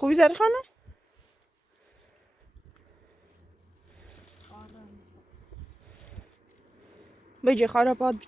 خوبی زری خانم؟ بجی خرابات بجی.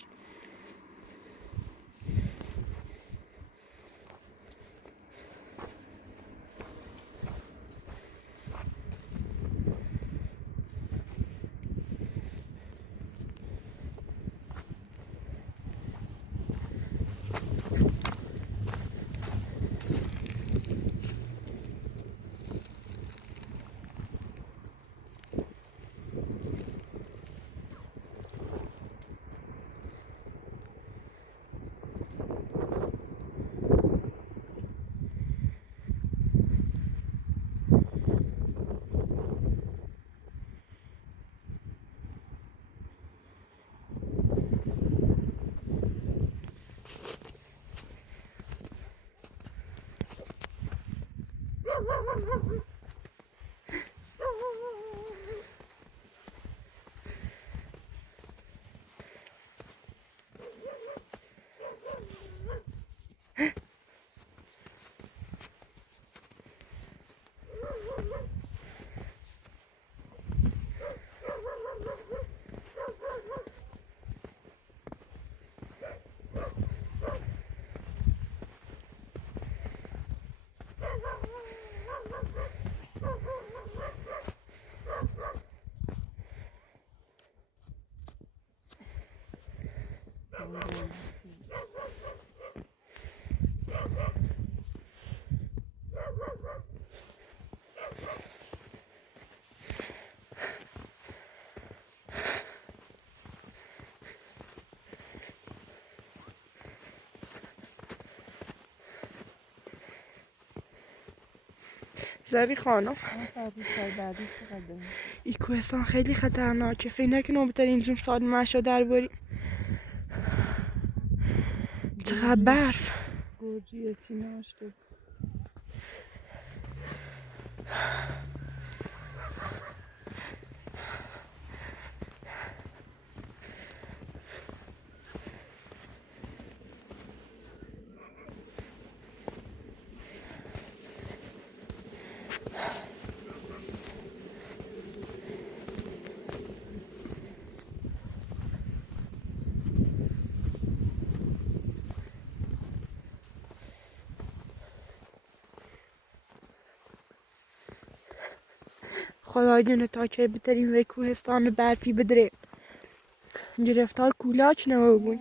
زری خانم این کوهستان خیلی خطرناکه. فکر نکنم بتونیم اینجور سالمش رو در بریم. چقدر برف. گرجی سینه آشته. خدای دونه تا که بتریم به کوهستان برفی بدریم. گرفتار کولاک نمو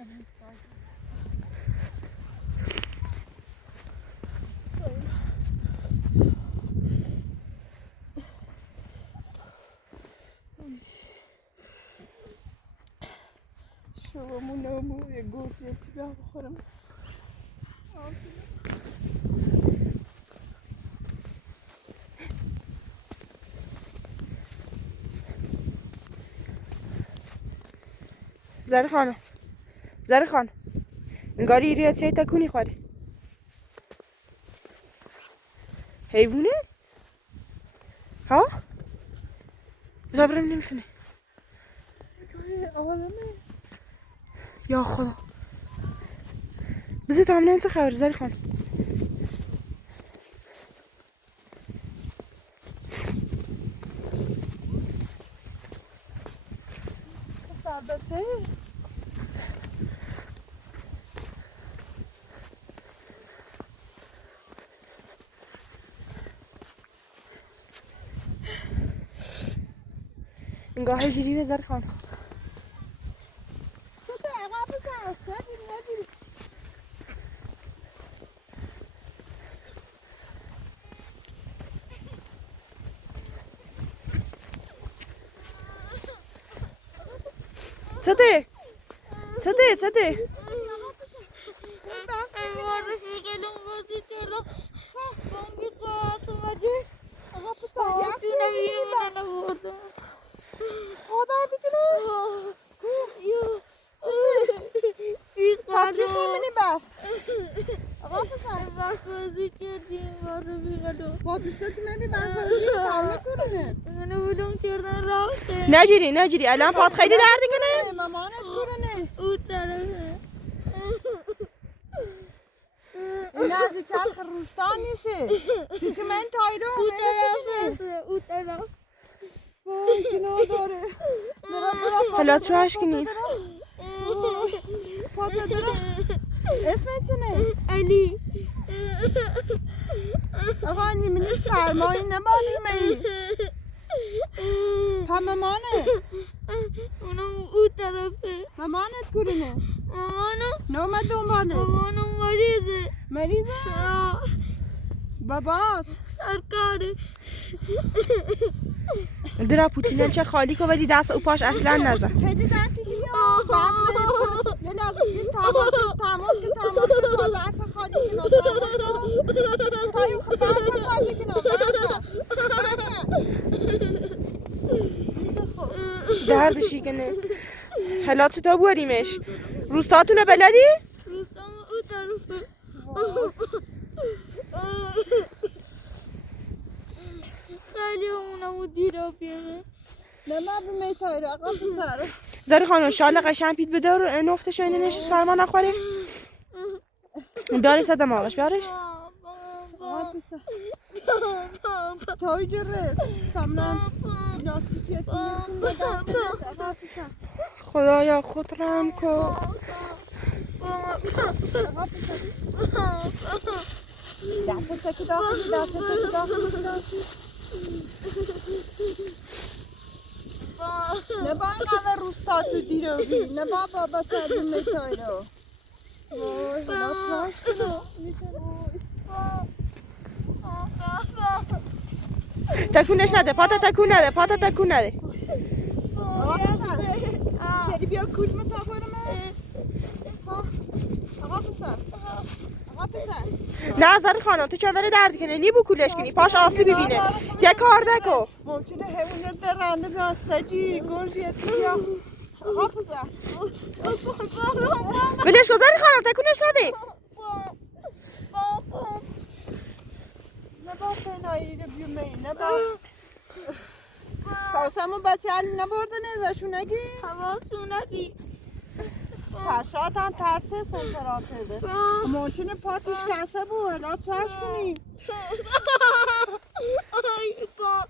شبمون نمو یه گرد یه سیگه بخورم. زری خانم، زری خانم، انگاری ایریت چه تکونی خوری. حیوونه؟ ها؟ بذار برم نمیسنه. یا خدا. بذار تامنه انسا خبر زری خانم. البته انگاه جیری به زر خان صدق صدق صدق نجری نجری الان پات خیلی درد کنه مامانت کرنه او طرفه این از چرخ روستان نیسته چیزی من تایرو او طرفه او طرف وای کنار داره حالا چوهش کنی پات داره اسمت چنه علی آقا نیمینی سرمایی نبادیم ای پا مامانه اونم او طرفه مامانت کرنه مامانم نومد دنباله مامانم مریضه مریضه بابات سرکاره درا پوتینن چه خالی که ولی دست او پاش اصلا نزن خیلی دردی بیا یه لازم یه تمام که تا برف خالی کنم تایو برف خالی کنم دردشی کنه حالا چطور بوریمش روستاتونه بلدی؟ روستان او طرفه خیلی اونمو دیرا بیاره نما به میتای را آقا بسر زر خانم شال قشنگ پید بده و نفتش و اینش سرما نخوره بیارش صدم آقاش بیارش آقا بسر تای جره تمام لاستیکی اتیم آقا بسر خدایا خود رحم کن آقا بسر دست تکی داخلی دست تکی داخلی نه با این همه روستا تو دیروزی نه با بابا سردیم میتای رو وای حالا پاش کنو تکونش نده پاتا تکون نده پاتا تکون نده آقا بسر تری بیا کلمه تا برمه آقا بسر آقا بسر نه زر خانم تو چه وره درد کنه نی بو کولش کنی پاش آسی ببینه یه کار دکو ممکنه همون درنده به سجی گرجی اتیا آقا بسر ولش کن زر خانم تکونش نده نبا پنایی رو بیومه نبا پاسمون بچه علی نبردنه و شونگی حواسونکی ترشاتن ترسه سنتراته ده ممکنه پاتش کنسه بود حالا چهش کنی آی با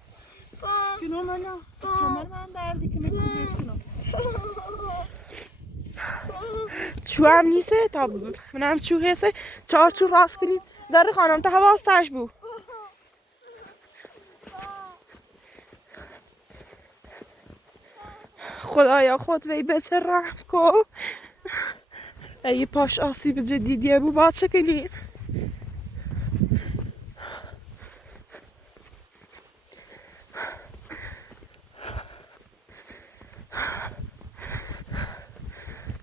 کنو منو چمر من دردی که میکنیش کنم چو هم نیسته تا منم چو هسته چهار چو راست کنید زر خانم تا حواستش بو خدایا خود وی بچه رحم کن اگه پاش آسیب جدیدیه بو باید چه کنیم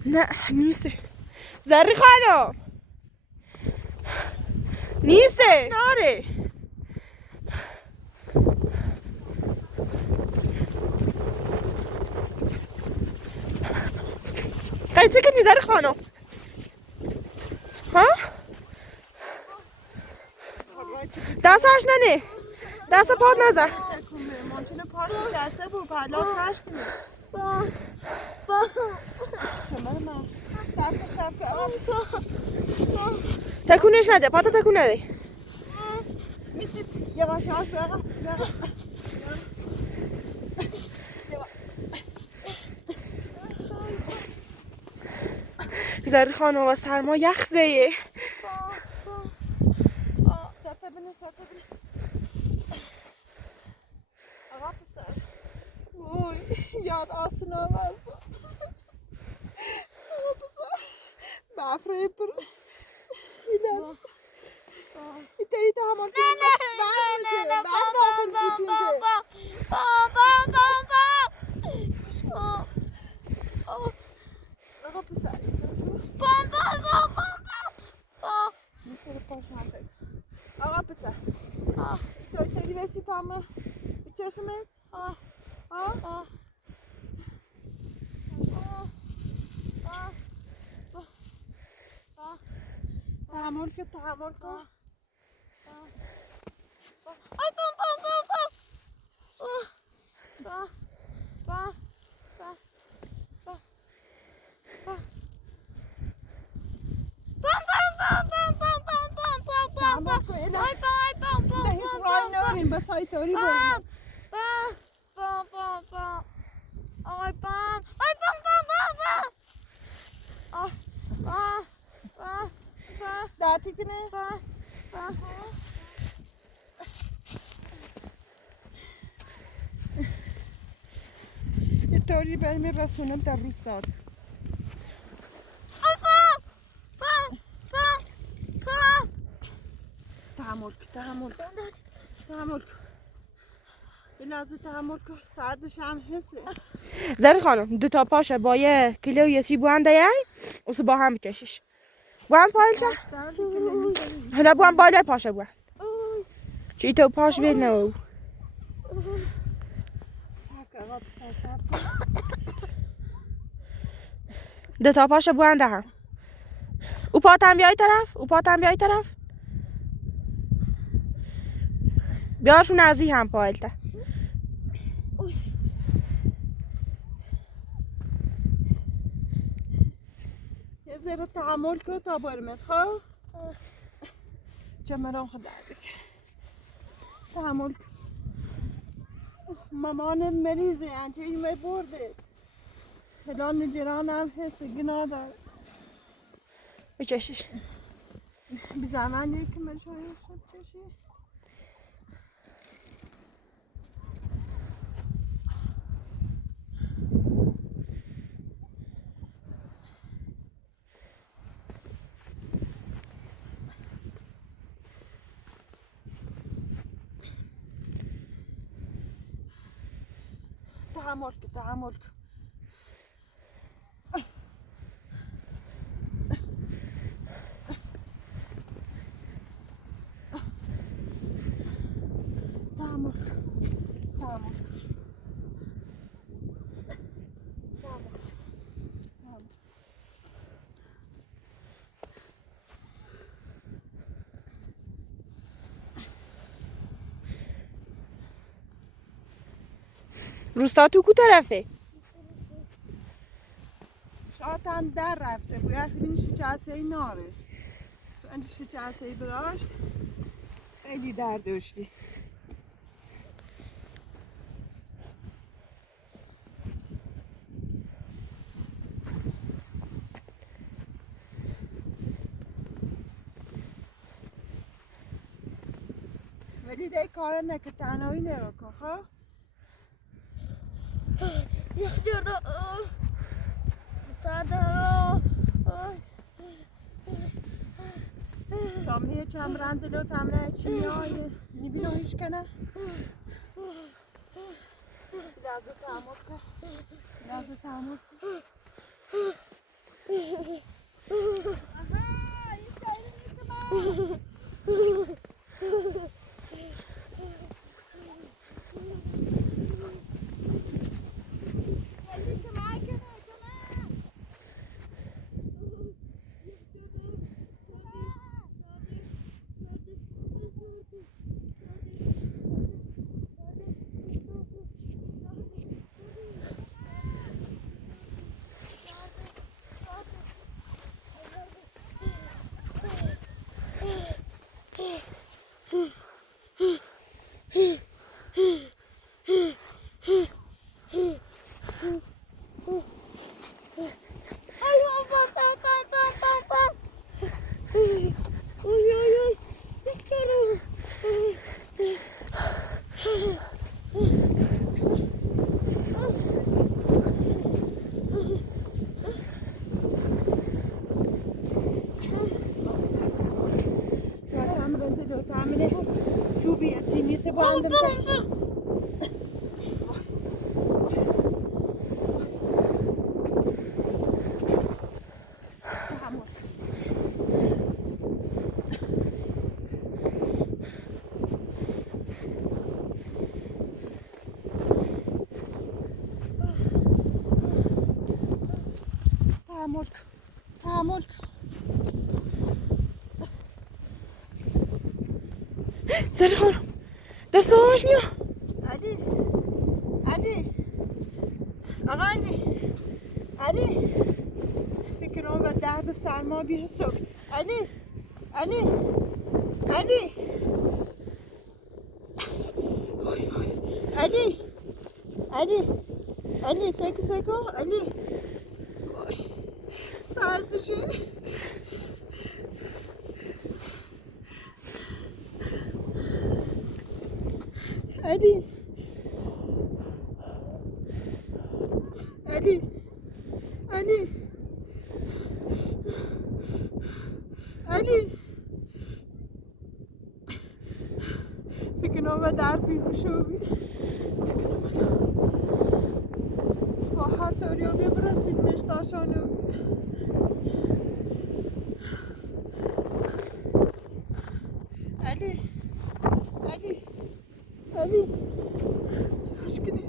نه نیسته زری خانم نیسته ناره خیلی چه کنی زری خانم ها دستش ننه دست پاد نزن ممکنه پاش کنسه بود حالا چهش کنی چمر من سبک آقا بسر تکونش نده پاتا تکون نده یواش یواش بیا آقا زری خانم و سرما یخ زیه سرطه بینه آقا بسر یاد آسنا واسه بسار بافره پر اینا ایتری تحمل کنی بعد داخل بودیم آقا پسر میتونه پاشم آقا پسر تو ایتری بسی تامه بچشمت تحمل کن نه هیچ رای نداریم بس های طوری بریم درتی کنه یه طوری بریم رسونم در روستاد تحمل کن یه لحظه تحمل کن سردش هم حسه زری خانم 2 پاشه با یه کیلو و یه چی بوانده یای و با هم بکشیش بوان پایل چه؟ حالا بوان بالای پاشه بوان چی تو پاش بیل نو سب آقا پسر سب کن 2 پاشه بوانده هم او پاتم بیای طرف بیارشون ازی هم پایلته یه ذره تحمل کن تا برمت خب جمران خدا بک تحمل کن مامانت مریضه انتی می برده فلان جران هم حسه گناه داره بکشیش بی زمان یکی مشاهده شد چشی تحمل کن روستا تو کو طرفه شاطن در رفته باید بینی شکسته ای ناره تو انجا شکسته ای بداشت خیلی در داشتی ولی دیگه کار نکه تنهایی نگاه کن خواه تامنیه چم رنزلو تامنیه چی های نبینو هیچ کنه لازم تعمل کن آها این سایلی نیست باشه بلند بگش. تحمل زری خانم دست آواش میاد. علی آقا علی فکر کنم به درد سرما بیهسو. علی علی سکو علی سردشه. علی فکر کنم به درد بیهوشو بی با هر طوری بیا برسید مشتاشانو. علی چاش کنی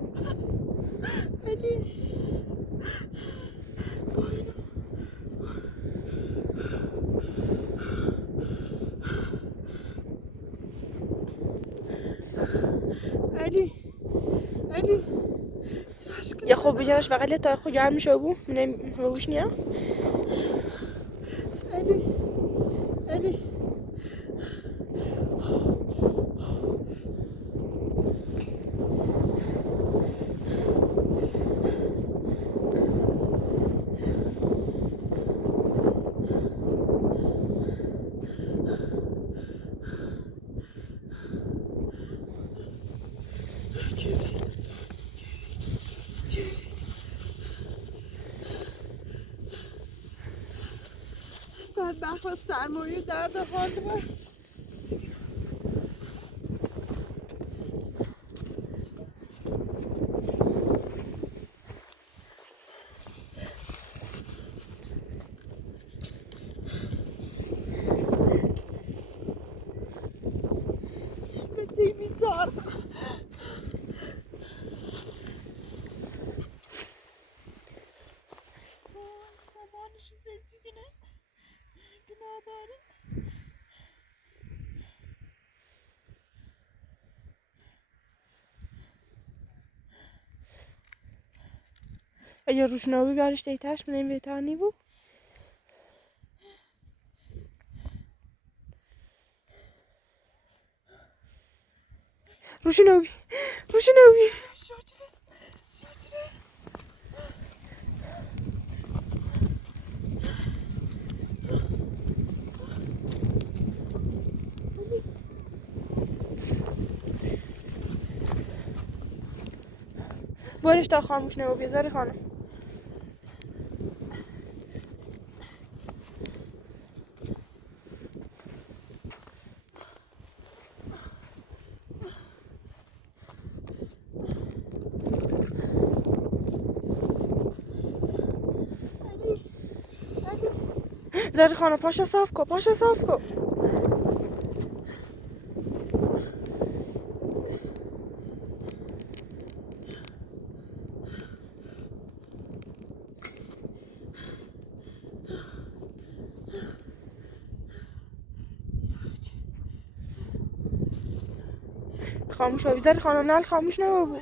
علی یا خب بجرش بغلی تا خود جمع میشه بو منم بوش نیا. علی بدبخت سرمایه درد حال داره. بچه بیزار مامانش زیزی کنه گناه داره. اگه روشناوی بیارش دیترش منم بهتر بو. روشناوی بارش تا خاموش نمو بیزاری خانم. زری خانم پاشا صاف کو. خاموش آبی زری خانم نل خاموش نبابو.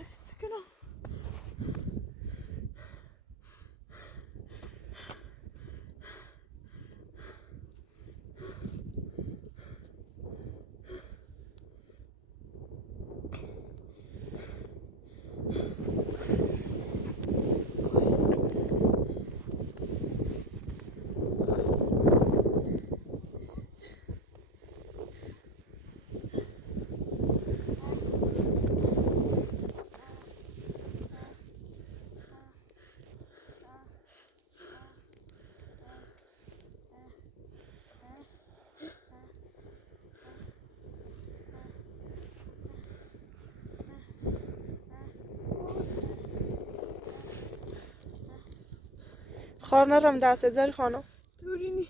خار نرم دست زری خانم. طوری نی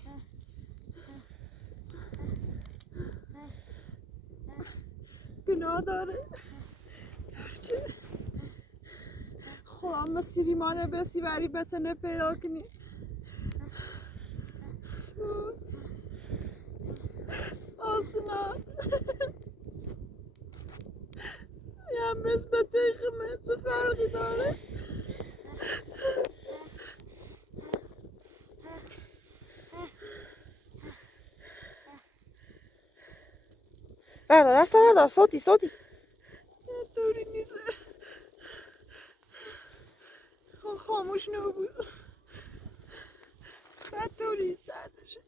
گناه داره چه خدا مسیری مانه بسی بری بتنه پیدا کنی آسناد یه مثل بچه خمه چه فرقی داره بردار دست بردار صوتی صوتی. طوری نیست خاموش نبود بعد طوری سردشه